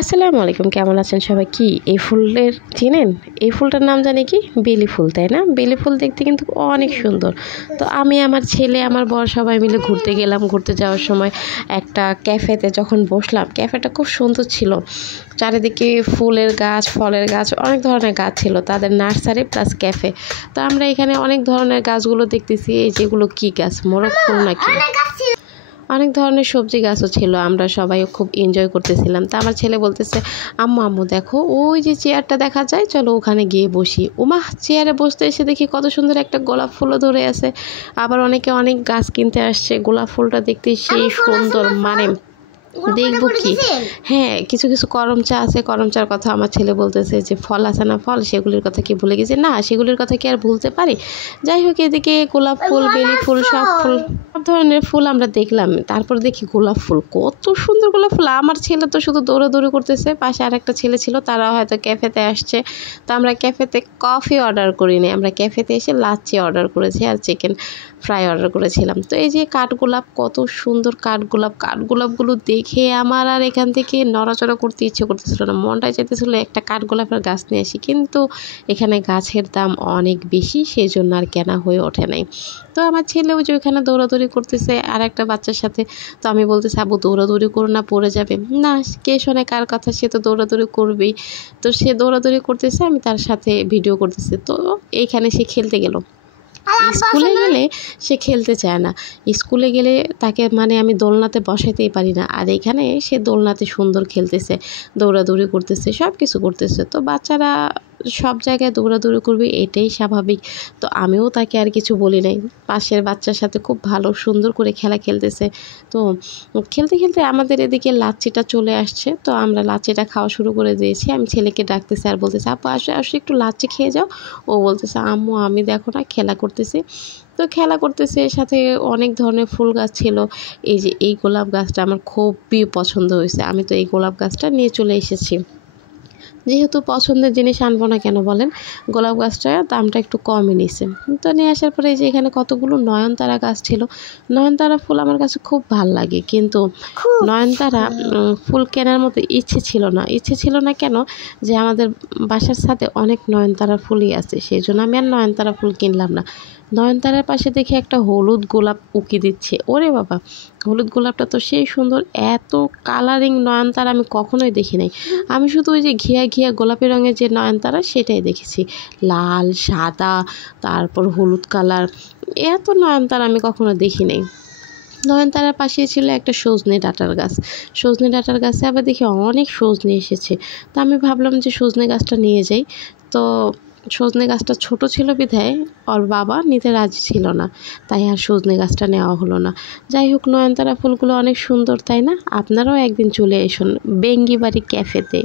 আসসালামু আলাইকুম, কেমন আছেন সবাই? কি এই ফুলের চিনেন? এই ফুলটার নাম জানি কি বেলি ফুল, তাই না? বেলি ফুল দেখতে কিন্তু অনেক সুন্দর। তো আমি, আমার ছেলে, আমার বর সবাই মিলে ঘুরতে গেলাম। ঘুরতে যাওয়ার সময় একটা ক্যাফেতে যখন বসলাম, ক্যাফেটা খুব সুন্দর ছিল। চারিদিকে ফুলের গাছ, ফলের গাছ, অনেক ধরনের গাছ ছিল। তাদের নার্সারি প্লাস ক্যাফে। তো আমরা এখানে অনেক ধরনের গাছগুলো দেখতেছি। এই যেগুলো কি গাছ, মোরগ ফুল নাকি? অনেক ধরনের সবজি গাছও ছিল। আমরা সবাই খুব এনজয় করতেছিলাম। তা আমার ছেলে বলতেছে, আম্মু আম্মু দেখো ওই যে চেয়ারটা দেখা যায়, চলো ওখানে গিয়ে বসি। ওমা, চেয়ারে বসতে এসে দেখি কত সুন্দর একটা গোলাপ ফুলও ধরে আছে। আবার অনেকে অনেক গাছ কিনতে আসছে। গোলাপ ফুলটা দেখতে সেই সুন্দর, মানে দেখবো কি। হ্যাঁ, কিছু কিছু করম চা আছে। করম চার কথা আমার ছেলে বলতেছে যে ফল আছে না, ফল সেগুলির কথা কি ভুলে গেছে? না, সেগুলির কথা কি আর ভুলতে পারি? যাই হোক, এদিকে গোলাপ ফুল, বেলি ফুল, সব ধরনের ফুল আমরা দেখলাম। তারপর দেখি গোলাপ ফুল, কত সুন্দর গোলাপ ফুল। আমার ছেলে তো শুধু দৌড়াদৌড়ি করতেছে। পাশে আর একটা ছেলে ছিল, তারা হয়তো ক্যাফেতে আসছে। তো আমরা ক্যাফেতে কফি অর্ডার করিনি, আমরা ক্যাফেতে এসে লাচ্ছি অর্ডার করেছি আর চিকেন ফ্রাই অর্ডার করেছিলাম। তো এই যে কাঠগোলাপ, কত সুন্দর কাঠগোলাপ। কাঠগোলাপগুলো দেখে আমার আর এখান থেকে নড়াচড়া করতে ইচ্ছে করতেছিল না, মনটাই চাইতেছিল একটা কাঠগোলাপের গাছ নিয়ে আসি। কিন্তু এখানে গাছের দাম অনেক বেশি, সেই জন্য আর কেনা হয়ে ওঠে নাই। তো আমার ছেলেও যে ওইখানে দৌড়াদৌড়ি করতেছে আর একটা বাচ্চার সাথে। তো আমি বলতেছি, আবু দৌড়াদৌড়ি করো না, পড়ে যাবে। না, কে শোনে কার কথা, সে তো দৌড়াদৌড়ি করবেই। তো সে দৌড়াদৌড়ি করতেছে, আমি তার সাথে ভিডিও করতেছি। তো এইখানে সে খেলতে গেল। স্কুলে গেলে সে খেলতে চায় না। স্কুলে গেলে তাকে, মানে আমি দোলনাতে বসাইতেই পারি না। আর এখানে সে দোলনাতে সুন্দর খেলতেছে, দৌড়াদৌড়ি করতেছে, সব কিছু করতেছে। তো বাচ্চারা সব জায়গায় দৌড়াদৌড়ি করবে, এটাই স্বাভাবিক। তো আমিও তাকে আর কিছু বলি নাই। পাশের বাচ্চার সাথে খুব ভালো সুন্দর করে খেলা খেলতেছে। তো খেলতে খেলতে আমাদের এদিকে লাচ্ছিটা চলে আসছে। তো আমরা লাচ্ছিটা খাওয়া শুরু করে দিয়েছি। আমি ছেলেকে ডাকতেছি আর বলতেছি, আপু আসো আসো, একটু লাচ্ছি খেয়ে যাও। ও বলতেছে, আম্মু আমি দেখো না খেলা করতেছি। তো খেলা করতেছে, সাথে অনেক ধরনের ফুল গাছ ছিল। এই যে এই গোলাপ গাছটা আমার খুবই পছন্দ হয়েছে। আমি তো এই গোলাপ গাছটা নিয়ে চলে এসেছি। যেহেতু পছন্দের জিনিস আনবো না কেন বলেন? গোলাপ গাছটার দামটা একটু কমই নিছে। তো নিয়ে আসার পরে এই যে এখানে কতগুলো নয়নতারা গাছ ছিল। নয়নতারা ফুল আমার কাছে খুব ভাল লাগে, কিন্তু নয়নতারা ফুল কেনার মতো ইচ্ছে ছিল না। ইচ্ছে ছিল না কেন? যে আমাদের বাসার ছাদে অনেক নয়নতারা ফুলই আছে, সেই জন্য আমি আর নয়নতারা ফুল কিনলাম না। নয়নতারার পাশে দেখি একটা হলুদ গোলাপ উকি দিচ্ছে। ওরে বাবা, হলুদ গোলাপটা তো সেই সুন্দর। এত কালারিং নয়নতারা আমি কখনোই দেখি নাই। আমি শুধু ওই যে ঘিয়া ঘিয়া গোলাপি রঙের যে নয়নতারা সেটাই দেখেছি। লাল, সাদা, তারপর হলুদ কালার, এত নয়নতারা আমি কখনো দেখি নাই। নয়নতারার পাশেই ছিল একটা সজনে ডাঁটার গাছ। সজনে ডাঁটার গাছে আবার দেখি অনেক সজনে এসেছে। তো আমি ভাবলাম যে সজনে গাছটা নিয়ে যাই। তো সজনে গাছটা ছোট ছিল বিধায় ওর বাবা নিতে রাজি ছিল না, তাই আর সজনে গাছটা নেওয়া হলো না। যাই হোক, নয়নতারা ফুলগুলো অনেক সুন্দর, তাই না? আপনারাও একদিন চলে আসুন বেঙ্গিবাড়ি ক্যাফেতে।